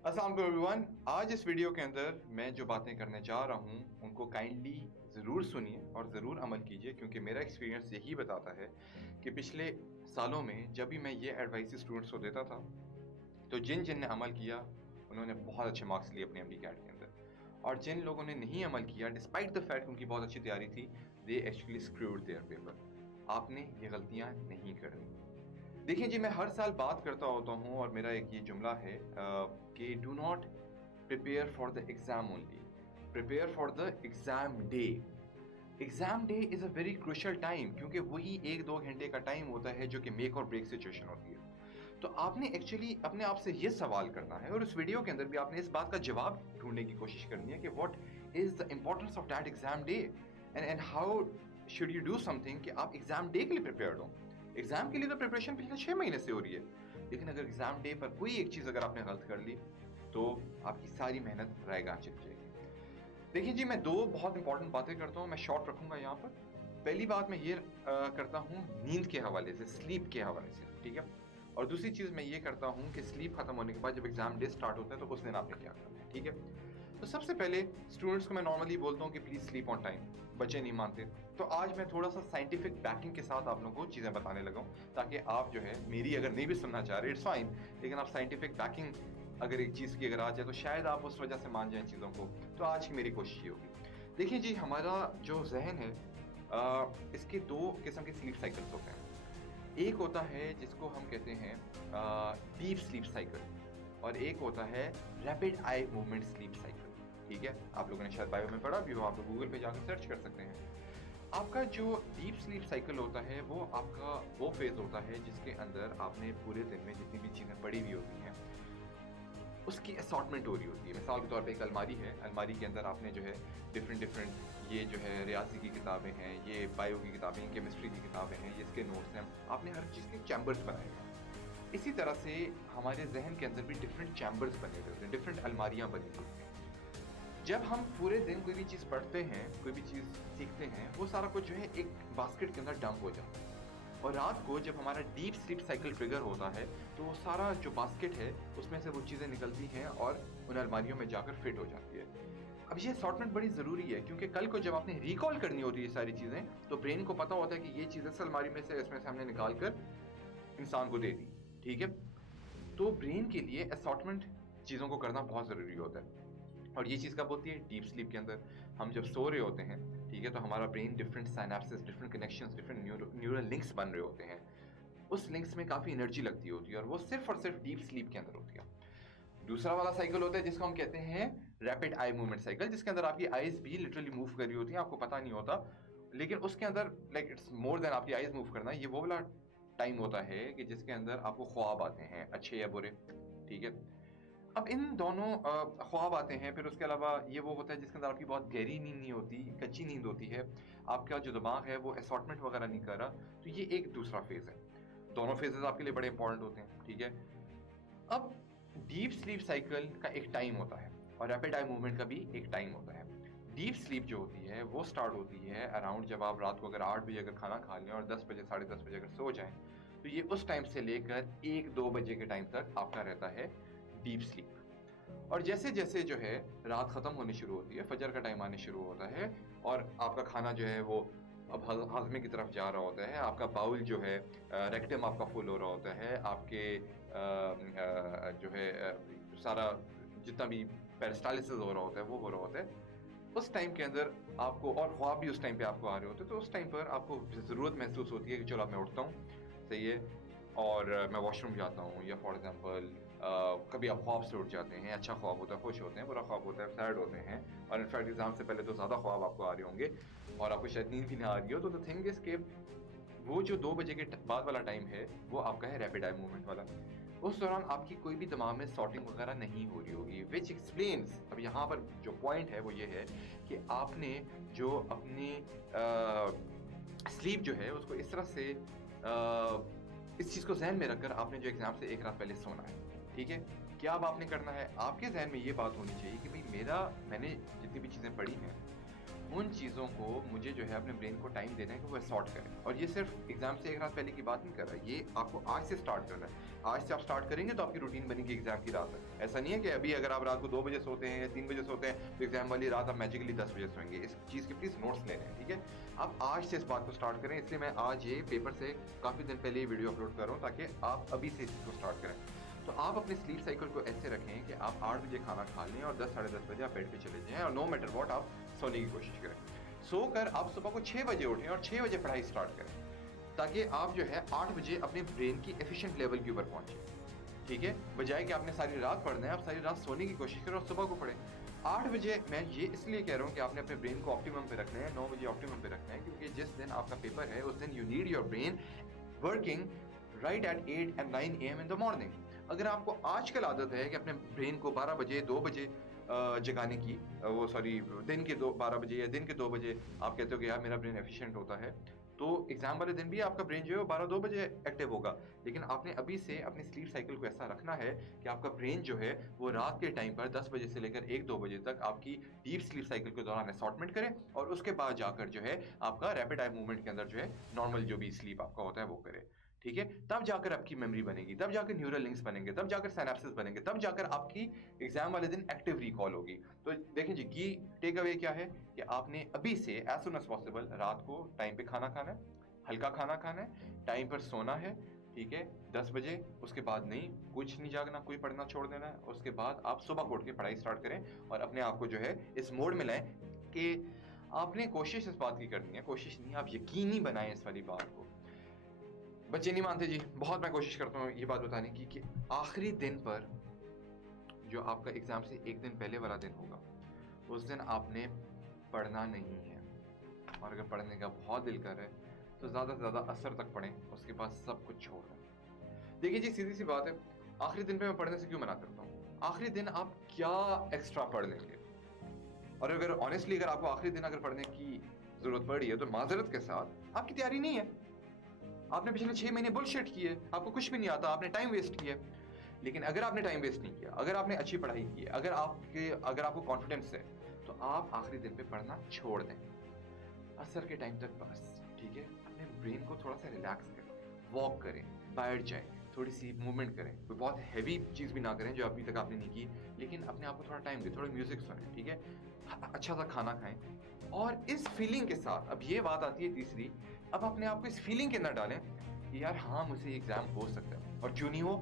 अस्सलाम वालेकुम एवरीवन। आज इस वीडियो के अंदर मैं जो बातें करने जा रहा हूँ उनको काइंडली ज़रूर सुनिए और ज़रूर अमल कीजिए, क्योंकि मेरा एक्सपीरियंस यही बताता है कि पिछले सालों में जब भी मैं ये एडवाइस स्टूडेंट्स को देता था, तो जिन जिन ने अमल किया उन्होंने बहुत अच्छे मार्क्स लिए अपने MD कैट के अंदर, और जिन लोगों ने नहीं अमल किया डिस्पाइट द फैक्ट उनकी बहुत अच्छी तैयारी थी, they actually screwed their paper. आपने ये गलतियाँ नहीं करनी। देखिए जी, मैं हर साल बात करता होता हूँ और मेरा एक ये जुमला है कि do not prepare for the exam only, prepare for the exam day. Exam day is a very crucial time, क्योंकि वही 1-2 घंटे का टाइम होता है जो कि मेक और ब्रेक सिचुएशन होती है। तो आपने एक्चुअली अपने आप से ये सवाल करना है, और इस वीडियो के अंदर भी आपने इस बात का जवाब ढूंढने की कोशिश करनी है कि what is the importance of that exam day and how should you do something कि आप एग्जाम डे के लिए प्रिपेयर हो। एग्जाम के लिए तो प्रिपरेशन पिछले 6 महीने से हो रही है, लेकिन अगर एग्जाम डे पर कोई एक चीज अगर आपने गलत कर ली तो आपकी सारी मेहनत रायगाह चली जाएगी। देखिए जी, मैं दो बहुत इंपॉर्टेंट बातें करता हूँ, मैं शॉर्ट रखूंगा यहाँ पर। पहली बात मैं ये करता हूँ नींद के हवाले से, स्लीप के हवाले से, ठीक है। और दूसरी चीज मैं ये करता हूँ कि स्लीप खत्म होने के बाद जब एग्जाम डे स्टार्ट होता है तो उस दिन आपने क्या करना है, ठीक है। तो सबसे पहले स्टूडेंट्स को मैं नॉर्मली बोलता हूँ कि प्लीज स्लीप ऑन टाइम। बच्चे नहीं मानते, तो आज मैं थोड़ा सा साइंटिफिक बैकिंग के साथ आप लोगों को चीजें बताने लगा हूँ, ताकि आप जो है मेरी अगर नहीं भी सुनना चाह रहे इट्स फाइन, लेकिन आप साइंटिफिक बैकिंग अगर एक चीज की अगर आ जाए तो शायद आप उस वजह से मान जाए चीजों को। तो आज की मेरी कोशिश ये होगी। देखिए जी, हमारा जो जहन है इसके दो किस्म के स्लीप साइकिल्स होते हैं। एक होता है जिसको हम कहते हैं डीप स्लीप साइकिल, और एक होता है rapid eye movement sleep cycle, ठीक है। आप लोगों ने शायद बायो में पढ़ा भी हो, आप लोग गूगल पे जाकर सर्च कर सकते हैं। आपका जो डीप स्लीप साइकिल होता है वो आपका वो फेज होता है जिसके अंदर आपने पूरे दिन में जितनी भी चीज़ें पढ़ी हुई होती हैं उसकी असॉर्टमेंट हो रही होती है। मिसाल के तौर पे एक अलमारी है, अलमारी के अंदर आपने जो है डिफरेंट डिफरेंट ये जो है रियाजी की किताबें हैं, ये बायो की किताबें हैं, केमिस्ट्री की किताबें हैं, ये इसके नोट्स हैं, आपने हर चीज़ के चैम्बर्स बनाए हैं। इसी तरह से हमारे जहन के अंदर भी डिफरेंट चैम्बर्स बने हुए होते हैं, डिफरेंट अलमारियाँ बनी हुई होती हैं। जब हम पूरे दिन कोई भी चीज़ पढ़ते हैं, कोई भी चीज़ सीखते हैं, वो सारा कुछ जो है एक बास्केट के अंदर डंप हो जाता है, और रात को जब हमारा डीप स्लीप साइकिल ट्रिगर होता है तो वो सारा जो बास्केट है उसमें से वो चीज़ें निकलती हैं और उन अलमारियों में जाकर फिट हो जाती है। अब ये असॉर्टमेंट बड़ी ज़रूरी है, क्योंकि कल को जब आपने रिकॉल करनी होती है ये सारी चीज़ें, तो ब्रेन को पता होता है कि ये चीज़ इस अलमारी में से, इसमें से हमने निकाल कर इंसान को दे दी, ठीक है। तो ब्रेन के लिए असॉर्टमेंट चीज़ों को करना बहुत ज़रूरी होता है। और ये चीज़ कब होती है? डीप स्लीप के अंदर। हम जब सो रहे होते हैं, ठीक है, तो हमारा brain different synapses, different connections, different neural links बन रहे होते हैं। उस लिंक्स में काफ़ी एनर्जी लगती होती है, और वो सिर्फ और सिर्फ डीप स्लीप के अंदर होती है। दूसरा वाला साइकिल होता है जिसको हम कहते हैं रैपिड आई मूवमेंट साइकिल, जिसके अंदर आपकी आईज भी लिटरली मूव कर रही होती हैं, आपको पता नहीं होता, लेकिन उसके अंदर लाइक इट्स मोर देन आपकी आईज मूव करना। ये वो वाला टाइम होता है कि जिसके अंदर आपको ख्वाब आते हैं, अच्छे या बुरे, ठीक है। अब इन दोनों ख्वाब आते हैं, फिर उसके अलावा ये वो होता है जिसके अंदर आपकी बहुत गहरी नींद नहीं होती, कच्ची नींद होती है, आपका जो दिमाग है वो असॉर्टमेंट वगैरह नहीं कर रहा। तो ये एक दूसरा फेज है। दोनों फेजेस आपके लिए बड़े इंपॉर्टेंट होते हैं, ठीक है। अब डीप स्लीप साइकिल का एक टाइम होता है, और रैपिड आई मूवमेंट का भी एक टाइम होता है। डीप स्लीप जो होती है वो स्टार्ट होती है अराउंड जब आप रात को अगर 8 बजे अगर खाना खा लें और 10 बजे 10:30 बजे अगर सो जाएं, तो ये उस टाइम से लेकर 1-2 बजे के टाइम तक आपका रहता है डीप स्लीप। और जैसे जैसे जो है रात खत्म होनी शुरू होती है, फजर का टाइम आने शुरू होता है, और आपका खाना जो है वो अब हाजमे की तरफ जा रहा होता है, आपका बाउल जो है रेक्टम आपका फुल हो रहा होता है, आपके जो है सारा जितना भी पेरिस्टालिसिस हो रहा होता है वो हो रहा होता है। उस टाइम के अंदर आपको, और ख्वाब भी उस टाइम पे आपको आ रहे होते हैं, तो उस टाइम पर आपको ज़रूरत महसूस होती है कि चलो अब मैं उठता हूँ, सही है, और मैं वॉशरूम जाता हूँ, या फॉर एग्जांपल कभी आप ख्वाब से उठ जाते हैं, अच्छा ख्वाब होता है, खुश होते हैं, बुरा ख्वाब होता है, सैड होते हैं, और इनफैक्ट एग्जाम से पहले तो ज़्यादा ख्वाब आपको आ रहे होंगे और आपको शायद नींद भी ना आ रही हो। तो द थिंग इज के वो जो 2 बजे के बाद वाला टाइम है वो आपका है रैपिड आई मूवमेंट वाला। उस दौरान आपकी कोई भी दिमाग में सॉर्टिंग वगैरह नहीं हो रही होगी, विच एक्सप्लेन्स, अब यहाँ पर जो पॉइंट है वो ये है कि आपने जो अपनी स्लीप जो है उसको इस तरह से इस चीज़ को ज़हन में रखकर आपने जो एग्ज़ाम से एक रात पहले सोना है, ठीक है। क्या अब आपने करना है? आपके ज़हन में ये बात होनी चाहिए कि भाई मैंने जितनी भी चीज़ें पढ़ी हैं उन चीज़ों को मुझे जो है अपने ब्रेन को टाइम देना है कि वो सॉर्ट करें। और ये सिर्फ एग्जाम से एक रात पहले की बात नहीं कर रहा, ये आपको आज से स्टार्ट करना है। आज से आप स्टार्ट करेंगे तो आपकी रूटीन बनेगी एग्जाम की रात तक। ऐसा नहीं है कि अभी अगर आप रात को 2 बजे सोते हैं या 3 बजे सोते हैं तो एग्जाम वाली रात आप मैजिकली 10 बजे सोएंगे। इस चीज़ के प्लीज़ नोट्स ले लें, ठीक है। आप आज से इस बात को स्टार्ट करें, इसलिए मैं आज ये पेपर से काफ़ी दिन पहले ये वीडियो अपलोड कर रहा हूँ ताकि आप अभी से इसको स्टार्ट करें। तो आप अपने स्लीप साइकिल को ऐसे रखें कि आप 8 बजे खाना खा लें और 10 साढ़े 10 बजे आप बेड पे चले जाएं और नो मैटर व्हाट आप सोने की कोशिश करें। सोकर आप सुबह को 6 बजे उठें और 6 बजे पढ़ाई स्टार्ट करें ताकि आप जो है 8 बजे अपने ब्रेन की एफिशिएंट लेवल के ऊपर पहुंचे, ठीक है। बजाय कि आपने सारी रात पढ़ना है, आप सारी रात सोने की कोशिश करें और सुबह को पढ़ें 8 बजे। मैं ये इसलिए कह रहा हूँ कि आपने अपने ब्रेन को ऑप्टिमम पे रखना है, 9 बजे ऑप्टिमम पे रखना है, क्योंकि जिस दिन आपका पेपर है उस दिन you need your brain working right at 8 and 9 AM in the morning. अगर आपको आजकल आदत है कि अपने ब्रेन को 12 बजे 2 बजे जगाने की, वो सॉरी दिन के 12 बजे या दिन के 2 बजे आप कहते हो कि यार मेरा ब्रेन एफिशिएंट होता है, तो एग्जाम वाले दिन भी आपका ब्रेन जो है वो 12-2 बजे एक्टिव होगा। लेकिन आपने अभी से अपनी स्लीप साइकिल को ऐसा रखना है कि आपका ब्रेन जो है वो रात के टाइम पर 10 बजे से लेकर 1-2 बजे तक आपकी डीप स्लीप साइकिल के दौरान असॉर्टमेंट करे और उसके बाद जाकर जो है आपका रैपिड आई मूवमेंट के अंदर जो है नॉर्मल जो भी स्लीप आपका होता है वो करे, ठीक है। तब जाकर आपकी मेमोरी बनेगी, तब जाकर न्यूरल लिंक्स बनेंगे, तब जाकर सिनेप्सेस बनेंगे, तब जाकर आपकी एग्जाम वाले दिन एक्टिव रिकॉल होगी। तो देखें जी, की टेक अवे क्या है कि आपने अभी से एज सुन एज पॉसिबल रात को टाइम पे खाना खाना है, हल्का खाना खाना है, टाइम पर सोना है, ठीक है, 10 बजे। उसके बाद नहीं, कुछ नहीं जागना, कोई पढ़ना छोड़ देना है। उसके बाद आप सुबह को उठ के पढ़ाई स्टार्ट करें और अपने आप को जो है इस मोड में लाएं कि आपने कोशिश इस बात की करनी है, कोशिश नहीं, आप यकीनी बनाएं इस वाली बात को। बच्चे नहीं मानते जी, बहुत मैं कोशिश करता हूँ ये बात बताने की कि आखिरी दिन पर जो आपका एग्जाम से एक दिन पहले वाला दिन होगा उस दिन आपने पढ़ना नहीं है। और अगर पढ़ने का बहुत दिल कर रहा है तो ज़्यादा से ज़्यादा असर तक पढ़ें, उसके बाद सब कुछ छोड़ दें। देखिए जी, सीधी सी बात है, आखिरी दिन पे मैं पढ़ने से क्यों मना करता हूँ? आखिरी दिन आप क्या एक्स्ट्रा पढ़ लेंगे? और अगर ऑनेस्टली अगर आपको आखिरी दिन अगर पढ़ने की जरूरत पड़ी है तो माजरत के साथ आपकी तैयारी नहीं है। आपने पिछले 6 महीने बुलशिट की है, आपको कुछ भी नहीं आता, आपने टाइम वेस्ट किया। लेकिन अगर आपने टाइम वेस्ट नहीं किया, अगर आपने अच्छी पढ़ाई की है, अगर आपको कॉन्फिडेंस है, तो आप आखिरी दिन पे पढ़ना छोड़ दें, असर के टाइम तक बस, ठीक है। अपने ब्रेन को थोड़ा सा रिलैक्स करें, वॉक करें, बैठ जाएं, थोड़ी सी मूवमेंट करें, कोई बहुत हैवी चीज़ भी ना करें जो अभी तक आपने नहीं की, लेकिन अपने आप को थोड़ा टाइम दें, थोड़ा म्यूजिक सुनें, ठीक है, अच्छा सा खाना खाएं। और इस फीलिंग के साथ अब ये बात आती है तीसरी, अब अपने आप को इस फीलिंग के अंदर डालें कि यार हाँ, मुझे एग्जाम हो सकता है। और क्यों नहीं हो?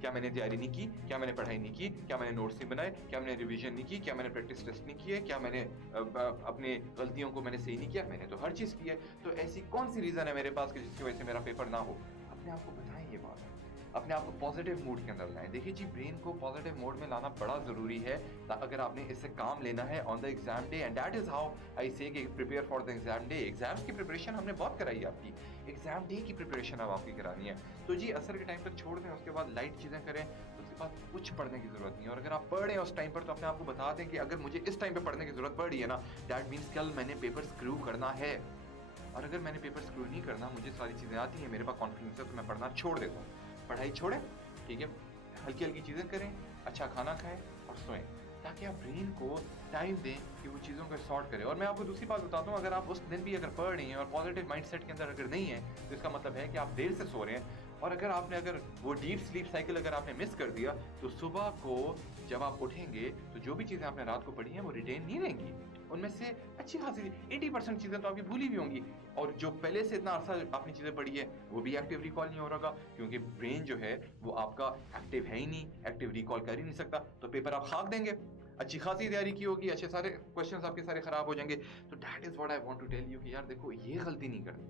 क्या मैंने तैयारी नहीं की? क्या मैंने पढ़ाई नहीं की? क्या मैंने नोट्स नहीं बनाए? क्या मैंने रिवीजन नहीं की? क्या मैंने प्रैक्टिस टेस्ट नहीं किए? क्या मैंने अपने गलतियों को मैंने सही नहीं किया? मैंने तो हर चीज़ की है। तो ऐसी कौन सी रीज़न है मेरे पास कि जिसकी वजह से मेरा पेपर ना हो? अपने आप को बताएं ये बात, अपने आप को पॉजिटिव मूड के अंदर लाएं। देखिए जी, ब्रेन को पॉजिटिव मोड में लाना बड़ा ज़रूरी है अगर आपने इससे काम लेना है on the exam day. And that is how I से कि prepare for the exam day. Exams की प्रिपरेशन हमने बहुत कराई है आपकी, एग्जाम डे की प्रिपरेशन अब आपकी करानी है। तो जी, असर के टाइम तक छोड़ दें, उसके बाद लाइट चीज़ें करें, उसके बाद कुछ पढ़ने की ज़रूरत नहीं है। और अगर आप पढ़ रहे हैं उस टाइम पर तो अपने आप को बता दें कि अगर मुझे इस टाइम पर पढ़ने की ज़रूरत पड़ रही है ना, दैट मीन्स कल मैंने पेपर स्क्रू करना है। और अगर मैंने पेपर स्क्रू नहीं करना, मुझे सारी चीज़ें आती हैं, मेरे पास कॉन्फिडेंस है, तो मैं पढ़ना छोड़ देता हूँ। पढ़ाई छोड़ें, ठीक है, हल्की हल्की चीज़ें करें, अच्छा खाना खाएं और सोएं, ताकि आप ब्रेन को टाइम दें कि वो चीज़ों को सॉर्ट करे। और मैं आपको दूसरी बात बताता हूँ, अगर आप उस दिन भी अगर पढ़ रही हैं और पॉजिटिव माइंडसेट के अंदर अगर नहीं है, तो इसका मतलब है कि आप देर से सो रहे हैं। और अगर वो डीप स्लीप साइकिल अगर आपने मिस कर दिया, तो सुबह को जब आप उठेंगे तो जो भी चीज़ें आपने रात को पढ़ी हैं वो रिटेन नहीं रहेंगी। उनमें से अच्छी खासी 80% चीज़ें तो आपकी भूली भी होंगी, और जो पहले से इतना अर्सा आपने चीज़ें पढ़ी है वो भी एक्टिव रिकॉल नहीं हो रहा, क्योंकि ब्रेन जो है वो आपका एक्टिव है ही नहीं, एक्टिव रिकॉल कर ही नहीं सकता। तो पेपर आप खाक देंगे, अच्छी खासी तैयारी की होगी, अच्छे सारे क्वेश्चंस आपके सारे खराब हो जाएंगे। तो that is what I want to tell you कि यार देखो, ये गलती नहीं करनी,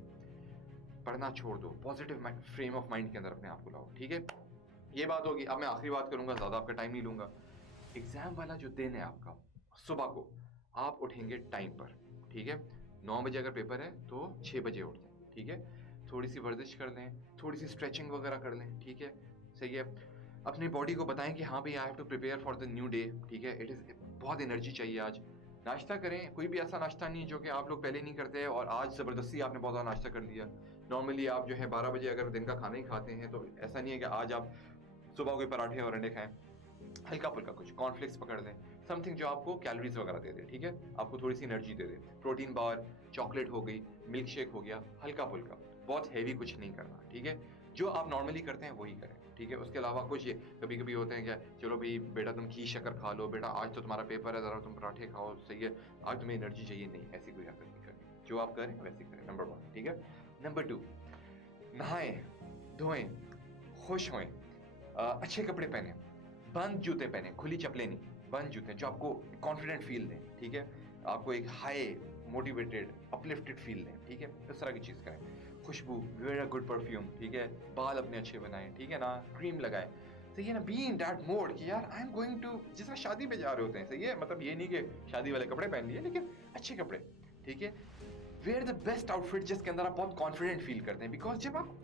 पढ़ना छोड़ दो, पॉजिटिव फ्रेम ऑफ माइंड के अंदर अपने आप को लाओ, ठीक है। ये बात होगी। अब मैं आखिरी बात करूंगा, ज़्यादा आपका टाइम नहीं लूंगा। एग्जाम वाला जो दिन है आपका, सुबह को आप उठेंगे टाइम पर, ठीक है। 9 बजे अगर पेपर है तो 6 बजे उठ जाएं, ठीक है। थोड़ी सी वर्जिश कर लें, थोड़ी सी स्ट्रेचिंग वगैरह कर लें, ठीक है, सही है। अपनी बॉडी को बताएं कि हाँ भाई, I have to prepare for the new day, ठीक है। इट इज़ बहुत एनर्जी चाहिए आज। नाश्ता करें, कोई भी ऐसा नाश्ता नहीं जो कि आप लोग पहले नहीं करते और आज ज़बरदस्ती आपने बहुत ज़्यादा नाश्ता कर लिया। नॉर्मली आप जो है 12 बजे अगर दिन का खाना ही खाते हैं, तो ऐसा नहीं है कि आज आप सुबह कोई पराठे और अंडे खाएं। हल्का फुल्का कुछ कॉर्नफ्लेक्स पकड़ लें, समथिंग जो आपको कैलोरीज वगैरह दे दे, ठीक है, आपको थोड़ी सी एनर्जी दे दे। प्रोटीन बार, चॉकलेट हो गई, मिल्क शेक हो गया, हल्का फुल्का, बहुत हैवी कुछ नहीं करना, ठीक है। जो आप नॉर्मली करते हैं वही करें, ठीक है। उसके अलावा कुछ ये कभी कभी होते हैं क्या, चलो भाई बेटा तुम घी शक्कर खा लो, बेटा आज तो तुम्हारा पेपर है ज़रा तुम पराठे खाओ, सही है, आज तुम्हें एनर्जी चाहिए, नहीं, ऐसी कोई हरकत नहीं करनी। जो आप करें वैसे करें, नंबर 1, ठीक है। नंबर 2, नहाएं, धोएं, खुश होएं, अच्छे कपड़े पहने, बंद जूते पहने, खुली चप्पलें नहीं, बंद जूते जो आपको कॉन्फिडेंट फील दें, ठीक है, आपको एक हाई मोटिवेटेड अपलिफ्टेड फील दें, ठीक है, इस तरह की चीज़ करें। खुशबू, वेयर अ गुड परफ्यूम, ठीक है, बाल अपने अच्छे बनाएं, ठीक है ना, क्रीम लगाएं, सही है ना, बी इन दैट मोड कि यार आई एम गोइंग टू, जिस तरह शादी पे जा रहे होते हैं, सही है, मतलब ये नहीं कि शादी वाले कपड़े पहन लिए, लेकिन अच्छे कपड़े, ठीक है। वेयर द बेस्ट आउटफिट जिसके अंदर आप बहुत कॉन्फिडेंट फील करते हैं, बिकॉज जब आप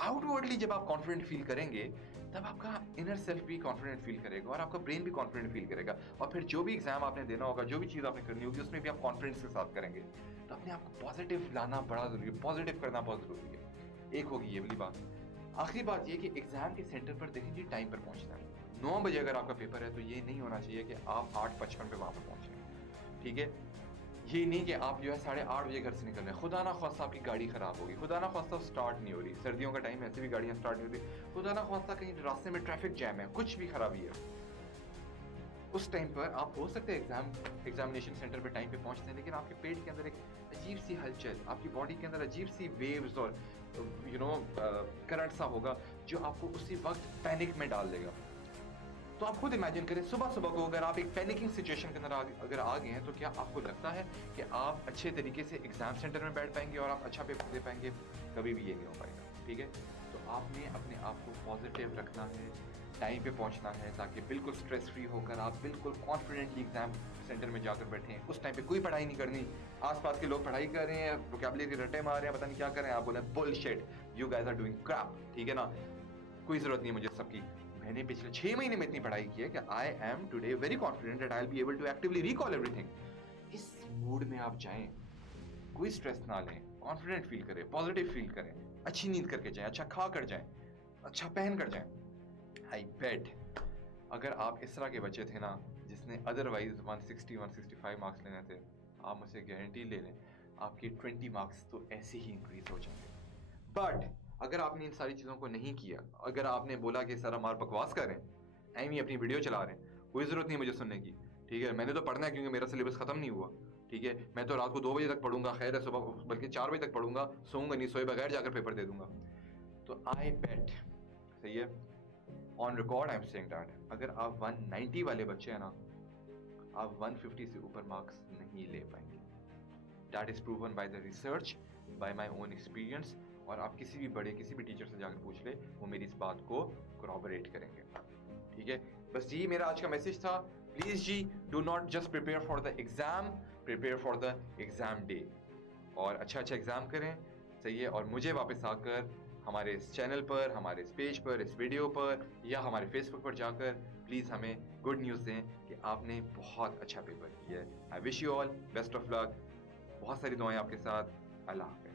आउटवर्डली जब आप कॉन्फिडेंट फील करेंगे तब आपका इनर सेल्फ भी कॉन्फिडेंट फील करेगा और आपका ब्रेन भी कॉन्फिडेंट फील करेगा, और फिर जो भी एग्जाम आपने देना होगा, जो भी चीज़ आपने करनी होगी, उसमें भी आप कॉन्फिडेंस के साथ करेंगे। तो अपने आप को पॉजिटिव लाना बड़ा जरूरी है, पॉजिटिव करना बहुत जरूरी है। एक होगी ये वाली बात। आखिरी बात ये कि एग्जाम के सेंटर पर देखें जी टाइम पर पहुंचना है। 9 बजे अगर आपका पेपर है तो ये नहीं होना चाहिए कि आप 8:55 पे वहां पर पहुंचे, ठीक है। ये नहीं कि आप जो है 8:30 बजे घर से निकल रहे हैं, खुदा ना ख्वास्ता आपकी गाड़ी खराब होगी, खुदा ना ख्वास्ता स्टार्ट नहीं हो रही, सर्दियों का टाइम ऐसे भी गाड़ियां स्टार्ट नहीं होती, खुदा ना ख्वास्ता कहीं रास्ते में ट्रैफिक जैम है, कुछ भी खराबी है, उस टाइम पर आप हो सकते हैं एग्जामिनेशन सेंटर पे टाइम पे पहुंचते हैं, लेकिन आपके पेट के अंदर एक अजीब सी हलचल, आपकी बॉडी के अंदर अजीब सी वेव्स और करंट सा होगा जो आपको उसी वक्त पैनिक में डाल देगा। तो आप खुद इमेजिन करें, सुबह सुबह को अगर आप एक पैनिकिंग सिचुएशन के अंदर अगर आ गए हैं, तो क्या आपको लगता है कि आप अच्छे तरीके से एग्जाम सेंटर में बैठ पाएंगे और आप अच्छा पेपर दे पाएंगे? कभी भी ये नहीं हो पाएगा, ठीक है। तो आपने अपने आप को पॉजिटिव रखना है, टाइम पे पहुंचना है, ताकि बिल्कुल स्ट्रेस फ्री होकर आप बिल्कुल कॉन्फिडेंटली एग्जाम सेंटर में जाकर बैठें। उस टाइम पे कोई पढ़ाई नहीं करनी, आसपास के लोग पढ़ाई कर रहे हैं, वोकैबुलरी के रट्टे मार रहे हैं, पता नहीं क्या कर रहे हैं, आप बोले bullshit, you guys are doing crap, ठीक है ना, कोई जरूरत नहीं है मुझे सबकी। मैंने पिछले 6 महीने में इतनी पढ़ाई की है कि I am today very confident that I will be able to actively recall everything. इस मूड में आप जाएं, कोई स्ट्रेस ना लें, कॉन्फिडेंट फील करें, पॉजिटिव फील करें, अच्छी नींद करके जाएं, अच्छा खा कर जाएं, अच्छा पहन कर जाएं। आई बेट अगर आप इस तरह के बच्चे थे ना जिसने अदरवाइज 160 165 मार्क्स लेने थे, आप मुझसे गारंटी ले लें आपके 20 मार्क्स तो ऐसे ही इंक्रीज हो जाएंगे। बट अगर आपने इन सारी चीज़ों को नहीं किया, अगर आपने बोला कि सर हमारा बकवास कर रहे हैं, ऐम ही अपनी वीडियो चला रहे हैं, कोई ज़रूरत नहीं मुझे सुनने की, ठीक है, मैंने तो पढ़ना है क्योंकि मेरा सिलेबस ख़त्म नहीं हुआ, ठीक है, मैं तो रात को 2 बजे तक पढ़ूंगा, खैर है सुबह बल्कि 4 बजे तक पढ़ूंगा, सोऊंगा नहीं, सोए बगैर जाकर पेपर दे दूंगा। तो आई बेट, सही है, on record I am saying that अगर आप 190 वाले बच्चे हैं ना, आप 150 से ऊपर मार्क्स नहीं ले पाएंगे। That is proven by the research, by my own experience, और आप किसी भी बड़े किसी भी टीचर से जाकर पूछ ले, वो मेरी इस बात को corroborate करेंगे, ठीक है। बस जी मेरा आज का मैसेज था, please ji do not just prepare for the exam, prepare for the exam day, और अच्छा एग्जाम करें, सही है। और मुझे वापस आकर हमारे इस चैनल पर, हमारे इस पेज पर, इस वीडियो पर या हमारे फेसबुक पर जाकर प्लीज़ हमें गुड न्यूज़ दें कि आपने बहुत अच्छा पेपर किया है। I wish you all best of luck, बहुत सारी दुआएं आपके साथ, अल्लाह हाफ़िज़।